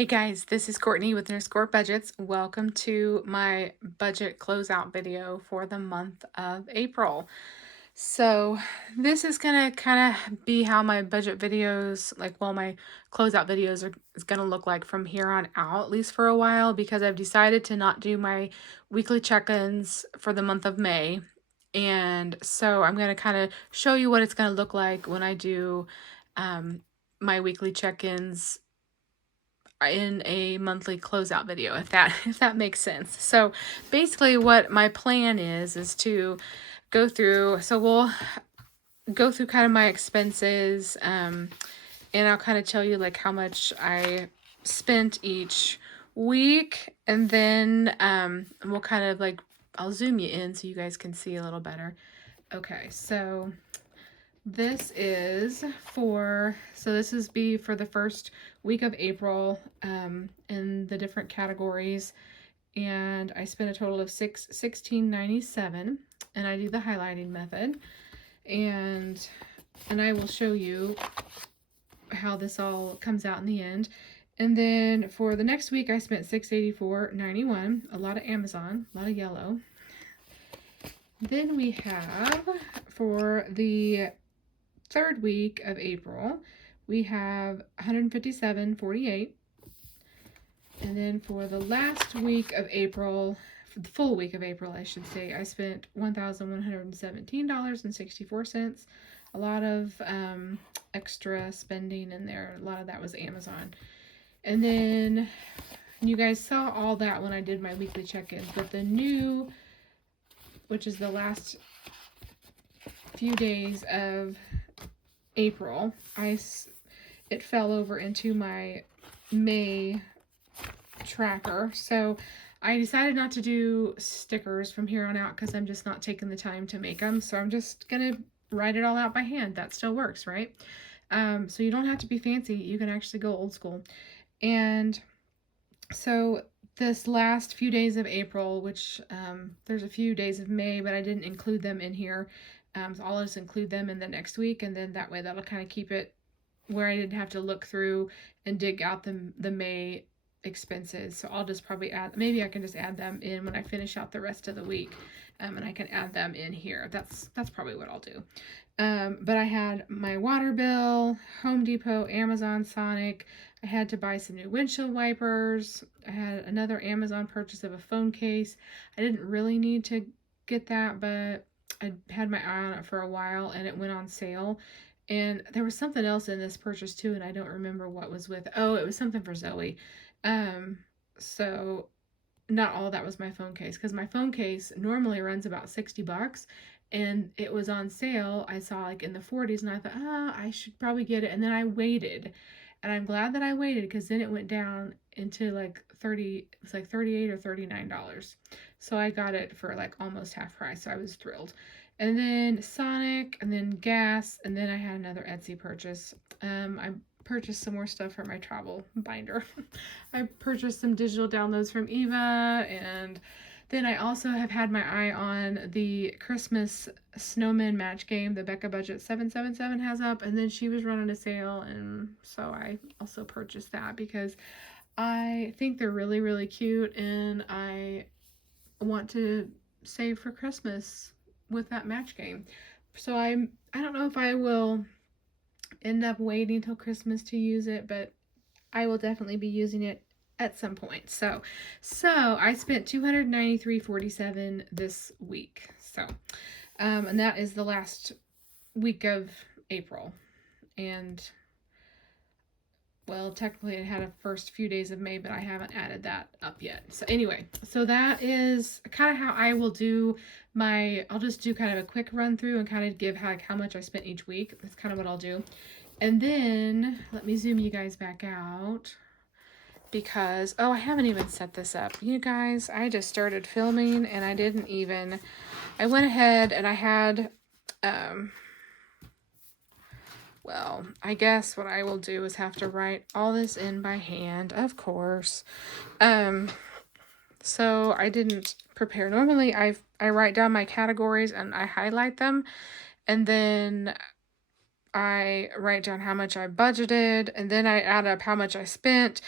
Hey guys, this is Courtney with Nurse Court Budgets. Welcome to my budget closeout video for the month of April. So this is gonna kind of be how my budget videos, my closeout videos is gonna look like from here on out, at least for a while, because I've decided to not do my weekly check-ins for the month of May. And so I'm gonna kind of show you what it's gonna look like when I do my weekly check-ins in a monthly closeout video, if that makes sense. So basically what my plan is to go through, so we'll go through kind of my expenses, and I'll kind of tell you like how much I spent each week, and then we'll kind of like, I'll zoom you in so you guys can see a little better. Okay, so this is for, this is be for the first week of April, in the different categories, and I spent a total of $16.97, and I do the highlighting method, and I will show you how this all comes out in the end. And then for the next week, I spent $684.91, a lot of Amazon, a lot of yellow. Then we have for the third week of April, we have $157.48. And then for the last week of April, for the full week of April, I should say, I spent $1,117.64. A lot of extra spending in there. A lot of that was Amazon. And then you guys saw all that when I did my weekly check-ins, but the new, which is the last few days of April, it fell over into my May tracker. So I decided not to do stickers from here on out because I'm just not taking the time to make them. So I'm just gonna write it all out by hand. That still works, right? So you don't have to be fancy. You can actually go old school. And so this last few days of April, which there's a few days of May, but I didn't include them in here. So I'll just include them in the next week, and then that way that'll kind of keep it where I didn't have to look through and dig out the May expenses. So I'll just probably add, maybe I can just add them in when I finish out the rest of the week, and I can add them in here. That's probably what I'll do. But I had my water bill, Home Depot, Amazon, Sonic. I had to buy some new windshield wipers. I had another Amazon purchase of a phone case. I didn't really need to get that, but I had my eye on it for a while, and it went on sale. And there was something else in this purchase too, and I don't remember what was with. Oh, it was something for Zoe. So not all that was my phone case, because my phone case normally runs about $60, and it was on sale. I saw like in the 40s, and I thought, I should probably get it. And then I waited, and I'm glad that I waited, because then it went down into like 30, it was like $38 or $39. So I got it for like almost half price. So I was thrilled. And then Sonic, and then gas, and then I had another Etsy purchase. I purchased some more stuff for my travel binder. I purchased some digital downloads from Eva, and then I also have had my eye on the Christmas snowman match game the Becca Budget 777 has up, and then she was running a sale, and so I also purchased that because I think they're really, really cute, and I want to save for Christmas with that match game. So I don't know if I will end up waiting till Christmas to use it, but I will definitely be using it at some point. So I spent $293.47 this week. So and that is the last week of April. And well, technically it had a first few days of May, but I haven't added that up yet. So anyway, so that is kind of how I will do I'll just do kind of a quick run through and kind of give how much I spent each week. That's kind of what I'll do. And then let me zoom you guys back out, because, I haven't even set this up. You guys, I just started filming, and I went ahead and I had, well, I guess what I will do is have to write all this in by hand, of course. So I didn't prepare. Normally I write down my categories and I highlight them, and then I write down how much I budgeted, and then I add up how much I spent,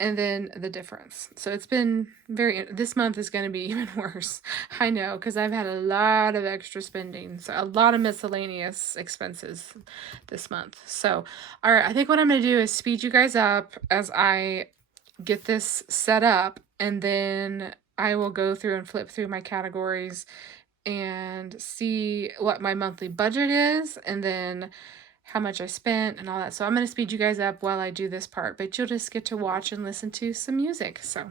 and then the difference. So it's been this month is going to be even worse. I know, because I've had a lot of extra spending, so a lot of miscellaneous expenses this month. So, all right, I think what I'm going to do is speed you guys up as I get this set up, and then I will go through and flip through my categories and see what my monthly budget is, and then how much I spent and all that. So I'm going to speed you guys up while I do this part, but you'll just get to watch and listen to some music. So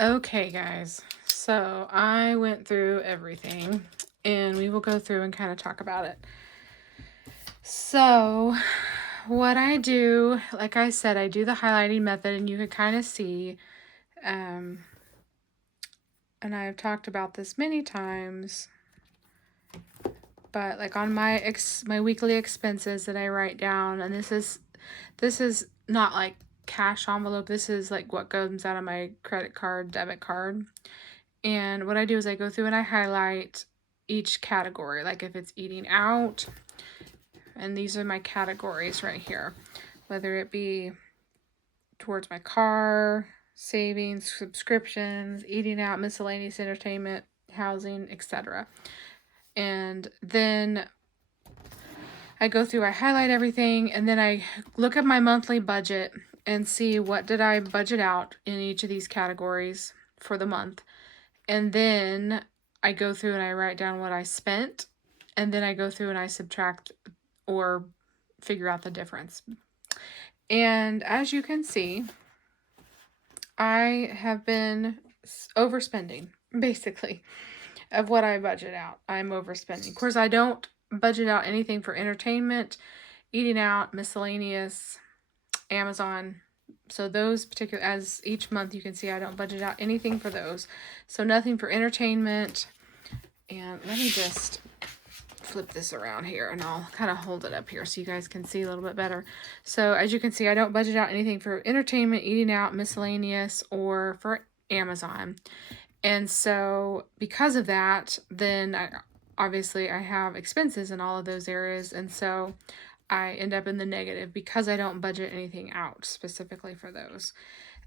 Okay, guys. So I went through everything and we will go through and kind of talk about it. So, what I do, like I said, I do the highlighting method and you can kind of see, and I've talked about this many times, but like on my weekly expenses that I write down, and this is not like cash envelope. This is like what comes out of my credit card, debit card. And what I do is I go through and I highlight each category, like if it's eating out, and these are my categories right here, whether it be towards my car, savings, subscriptions, eating out, miscellaneous entertainment, housing, etc. And then I go through, I highlight everything, and then I look at my monthly budget and see what did I budget out in each of these categories for the month. And then I go through and I write down what I spent, and then I go through and I subtract or figure out the difference. And as you can see, I have been overspending, basically, of what I budget out. I'm overspending. Of course, I don't budget out anything for entertainment, eating out, miscellaneous, Amazon. So those particular, as each month you can see, I don't budget out anything for those. So nothing for entertainment. And let me just flip this around here and I'll kind of hold it up here so you guys can see a little bit better. So as you can see, I don't budget out anything for entertainment, eating out, miscellaneous, or for Amazon. And so because of that, then obviously I have expenses in all of those areas. And so I end up in the negative because I don't budget anything out specifically for those.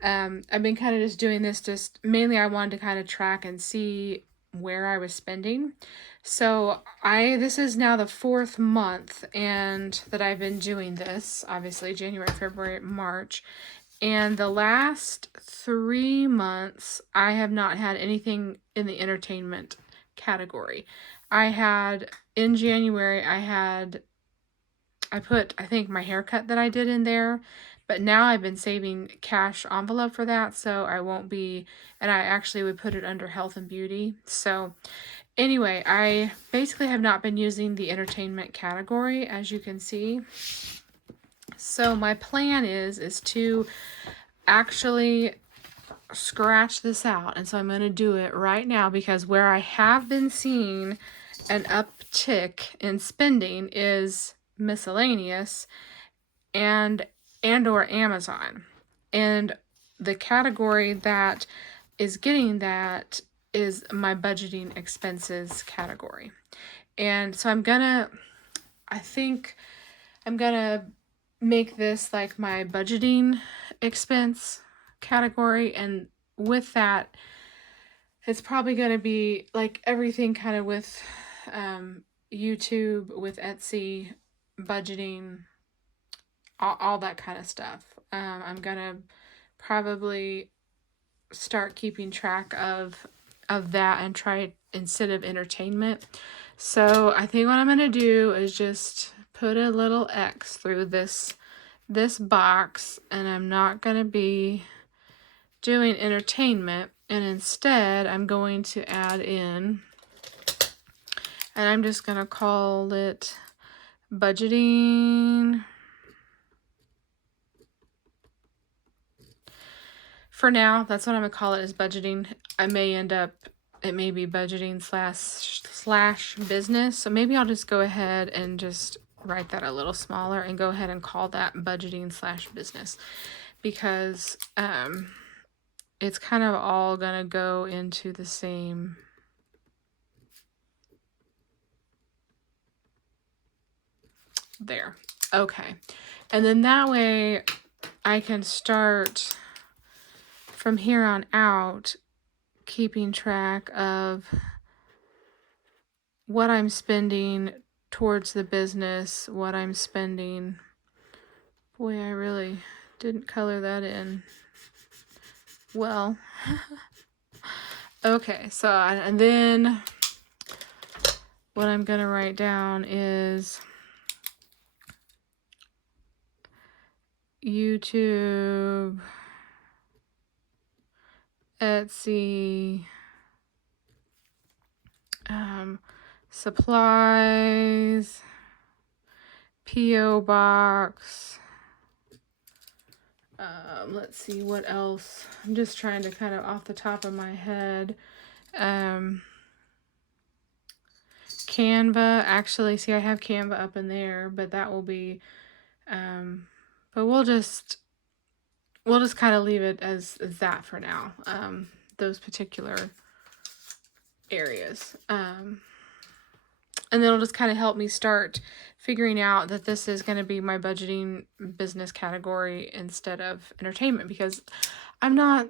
I've been kind of just doing this, just mainly I wanted to kind of track and see where I was spending. So this is now the 4th month and that I've been doing this, obviously January, February, March. And the last 3 months, I have not had anything in the entertainment category. In January, I put, I think, my haircut that I did in there, but now I've been saving cash envelope for that, so I won't be, and I actually would put it under health and beauty. So anyway, I basically have not been using the entertainment category, as you can see. So my plan is to actually scratch this out, and so I'm going to do it right now because where I have been seeing an uptick in spending is miscellaneous and or Amazon. And the category that is getting that is my budgeting expenses category. And so I think I'm gonna make this like my budgeting expense category, and with that it's probably going to be like everything kind of with YouTube, with Etsy, budgeting, all that kind of stuff. I'm going to probably start keeping track of that and try instead of entertainment. So I think what I'm going to do is just put a little X through this box, and I'm not going to be doing entertainment, and instead I'm going to add in, and I'm just going to call it budgeting. For now, that's what I'm going to call it, is budgeting. It may be budgeting slash business. So maybe I'll just go ahead and just write that a little smaller and go ahead and call that budgeting slash business, because it's kind of all going to go into the same. There. Okay. And then that way I can start from here on out keeping track of what I'm spending towards the business, what I'm spending. Boy, I really didn't color that in well. Okay, so, and then what I'm going to write down is YouTube, Etsy, supplies, P.O. box. Let's see what else. I'm just trying to kind of off the top of my head. Canva. Actually, see, I have Canva up in there, but that will be, but we'll just kind of leave it as that for now. Those particular areas. And then it'll just kind of help me start figuring out that this is going to be my budgeting business category instead of entertainment, because I'm not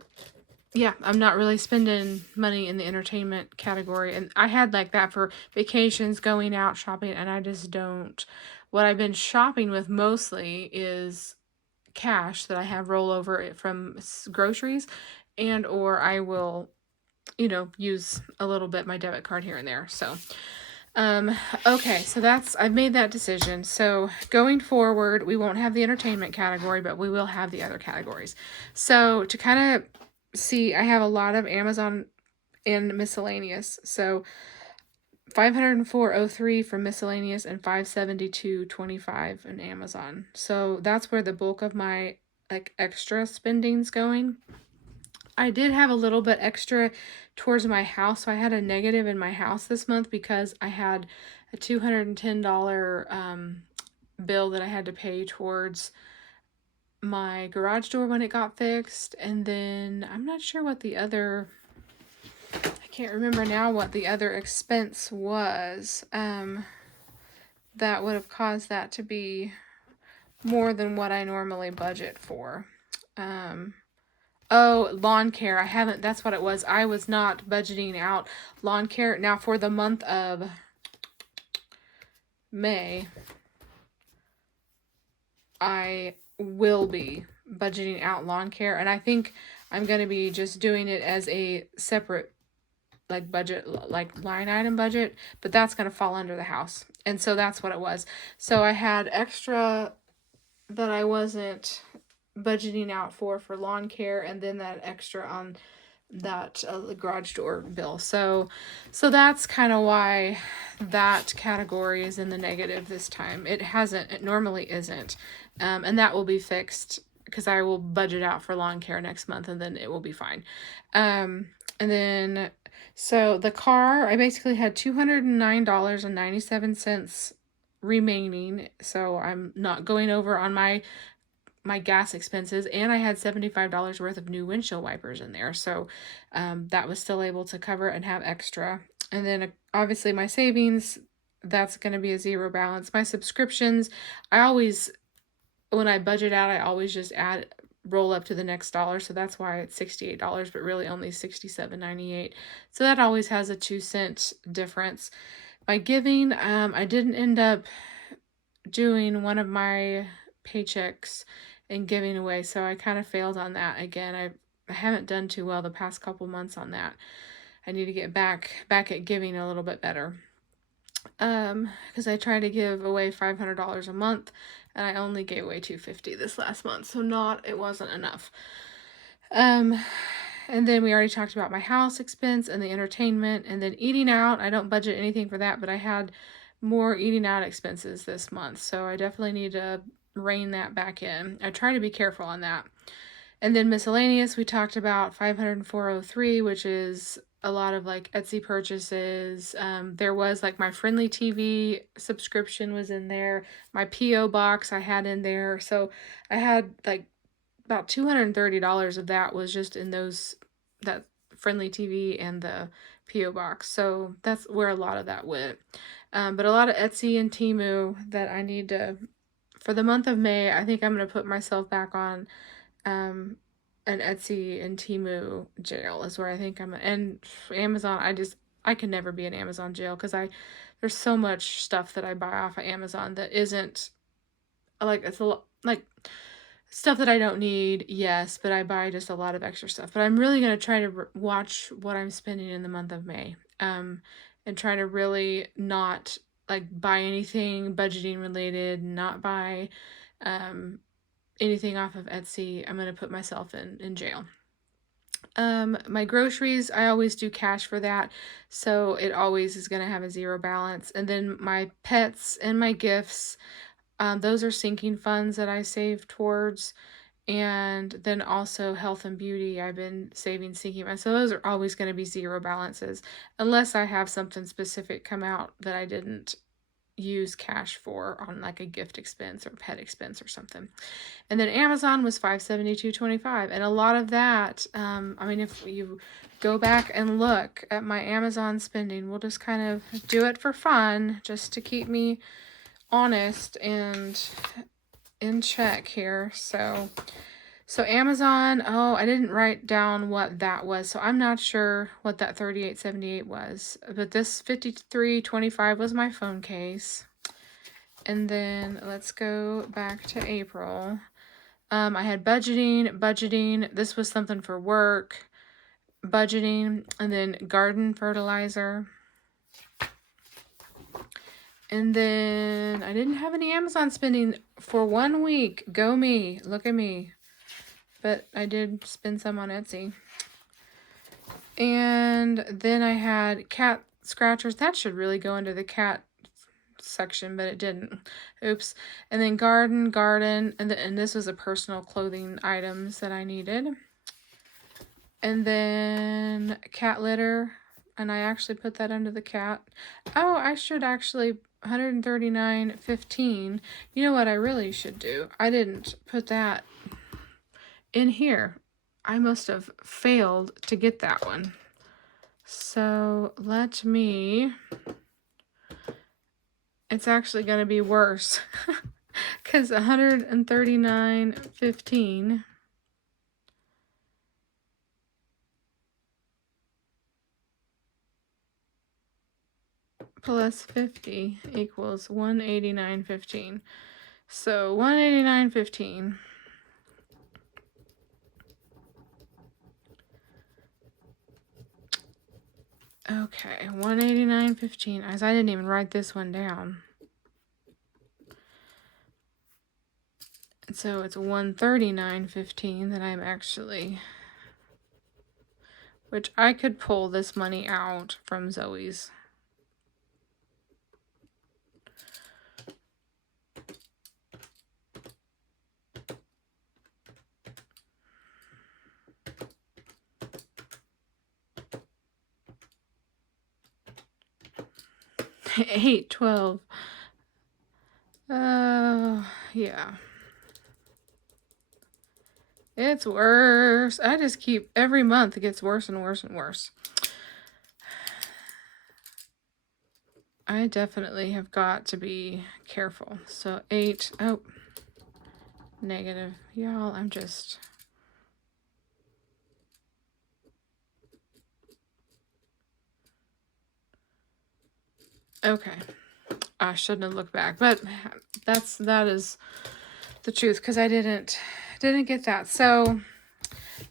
really spending money in the entertainment category. And I had like that for vacations, going out shopping, and I just don't. What I've been shopping with mostly is cash that I have rollover from groceries, and or I will, use a little bit my debit card here and there. So okay, so I've made that decision. So going forward, we won't have the entertainment category, but we will have the other categories. So to kind of see, I have a lot of Amazon and miscellaneous. So 504.03 for miscellaneous and 572.25 in Amazon. So that's where the bulk of my like extra spending's going. I did have a little bit extra towards my house. So I had a negative in my house this month because I had a $210 bill that I had to pay towards my garage door when it got fixed. And then I'm not sure what the other, I can't remember now what the other expense was that would have caused that to be more than what I normally budget for. Oh, lawn care. That's what it was. I was not budgeting out lawn care. Now for the month of May, I will be budgeting out lawn care, and I think I'm going to be just doing it as a separate like budget, like line item budget, but that's going to fall under the house. And so that's what it was. So I had extra that I wasn't budgeting out for lawn care, and then that extra on that garage door bill. So that's kind of why that category is in the negative this time. It normally isn't. And that will be fixed because I will budget out for lawn care next month, and then it will be fine. And then, so the car, I basically had $209.97 remaining. So I'm not going over on my gas expenses, and I had $75 worth of new windshield wipers in there. So that was still able to cover and have extra. And then obviously my savings, that's going to be a zero balance. My subscriptions, when I budget out, I always just roll up to the next dollar. So that's why it's $68, but really only $67.98. So that always has a 2-cent difference. My giving, I didn't end up doing one of my paychecks and giving away, so I kind of failed on that again. I haven't done too well the past couple months on that. I need to get back at giving a little bit better, because I try to give away $500 a month, and I only gave away $250 this last month, so it wasn't enough. And then we already talked about my house expense and the entertainment, and then eating out. I don't budget anything for that, but I had more eating out expenses this month, so I definitely need to rein that back in. I try to be careful on that. And then miscellaneous, we talked about 504.03, which is a lot of like Etsy purchases. There was like my Friendly TV subscription was in there. My P.O. box I had in there. So I had like about $230 of that was just in that Friendly TV and the P.O. box. So that's where a lot of that went. But a lot of Etsy and Temu that I need to, for the month of May, I think I'm going to put myself back on an Etsy and Temu jail is where I think and Amazon, I can never be in Amazon jail because there's so much stuff that I buy off of Amazon that isn't, like, it's a lot, like, stuff that I don't need, yes, but I buy just a lot of extra stuff. But I'm really going to try to watch what I'm spending in the month of May, and try to really not like buy anything budgeting related, not buy anything off of Etsy. I'm going to put myself in jail. My groceries, I always do cash for that, so it always is going to have a zero balance. And then my pets and my gifts, those are sinking funds that I save towards. And then also health and beauty, I've been saving sinking funds. So those are always going to be zero balances, unless I have something specific come out that I didn't use cash for on like a gift expense or pet expense or something. And then Amazon was $572.25, and a lot of that, I mean, if you go back and look at my Amazon spending, we'll just kind of do it for fun, just to keep me honest and in check here. So Amazon, oh, I didn't write down what that was, so I'm not sure what that $38.78 was, but this $53.25 was my phone case. And then let's go back to April. I had budgeting. This was something for work, budgeting, and then garden fertilizer. And then I didn't have any Amazon spending for 1 week. Go me. Look at me. But I did spend some on Etsy. And then I had cat scratchers. That should really go into the cat section, but it didn't. Oops. And then garden, and this was a personal clothing items that I needed. And then cat litter, and I actually put that under the cat. Oh, I should actually $139.15. You know what I really should do? I didn't put that in here. I must have failed to get that one. So let me, it's actually going to be worse because $139.15 plus 50 equals $189.15. So $189.15. Okay, $189.15. As I didn't even write this one down. And so it's $139.15 that I'm actually, which I could pull this money out from Zoe's. $8, $12. Yeah. It's worse. I just keep, every month it gets worse and worse and worse. I definitely have got to be careful. So 8, oh, negative. Y'all, I'm just, okay. I shouldn't have looked back, but that is the truth, because I didn't get that. So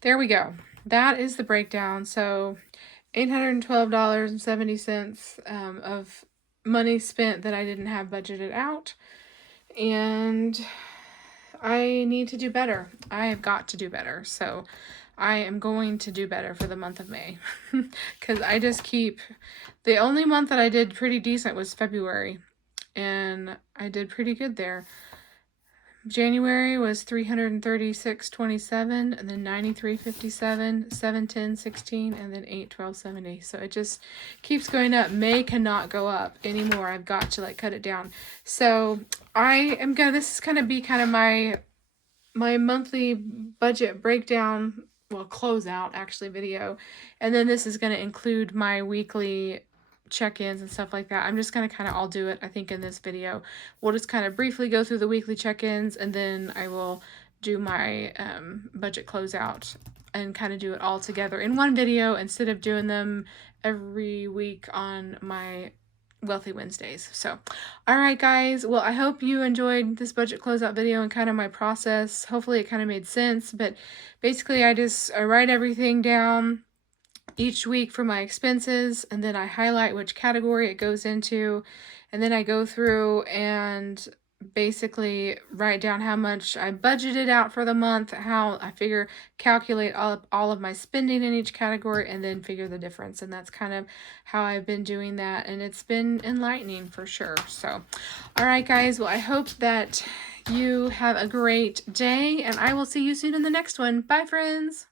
there we go. That is the breakdown. So $812.70 of money spent that I didn't have budgeted out, and I need to do better. I have got to do better. So I am going to do better for the month of May, because I just keep, the only month that I did pretty decent was February, and I did pretty good there. January was $336.27, and then $93.57, $710.16, and then $812.70. So it just keeps going up. May cannot go up anymore. I've got to like cut it down. So I am gonna, this is gonna be kind of my monthly budget breakdown, well, closeout actually video, and then this is gonna include my weekly check-ins and stuff like that. I'm just going to kind of all do it, I think, in this video. We'll just kind of briefly go through the weekly check-ins, and then I will do my budget closeout and kind of do it all together in one video instead of doing them every week on my Wealthy Wednesdays. So, all right, guys. Well, I hope you enjoyed this budget closeout video and kind of my process. Hopefully it kind of made sense, but basically I write everything down each week for my expenses, and then I highlight which category it goes into, and then I go through and basically write down how much I budgeted out for the month, how I figure calculate all of my spending in each category, and then figure the difference. And that's kind of how I've been doing that, and it's been enlightening for sure. So, all right, guys. Well, I hope that you have a great day, and I will see you soon in the next one. Bye, friends.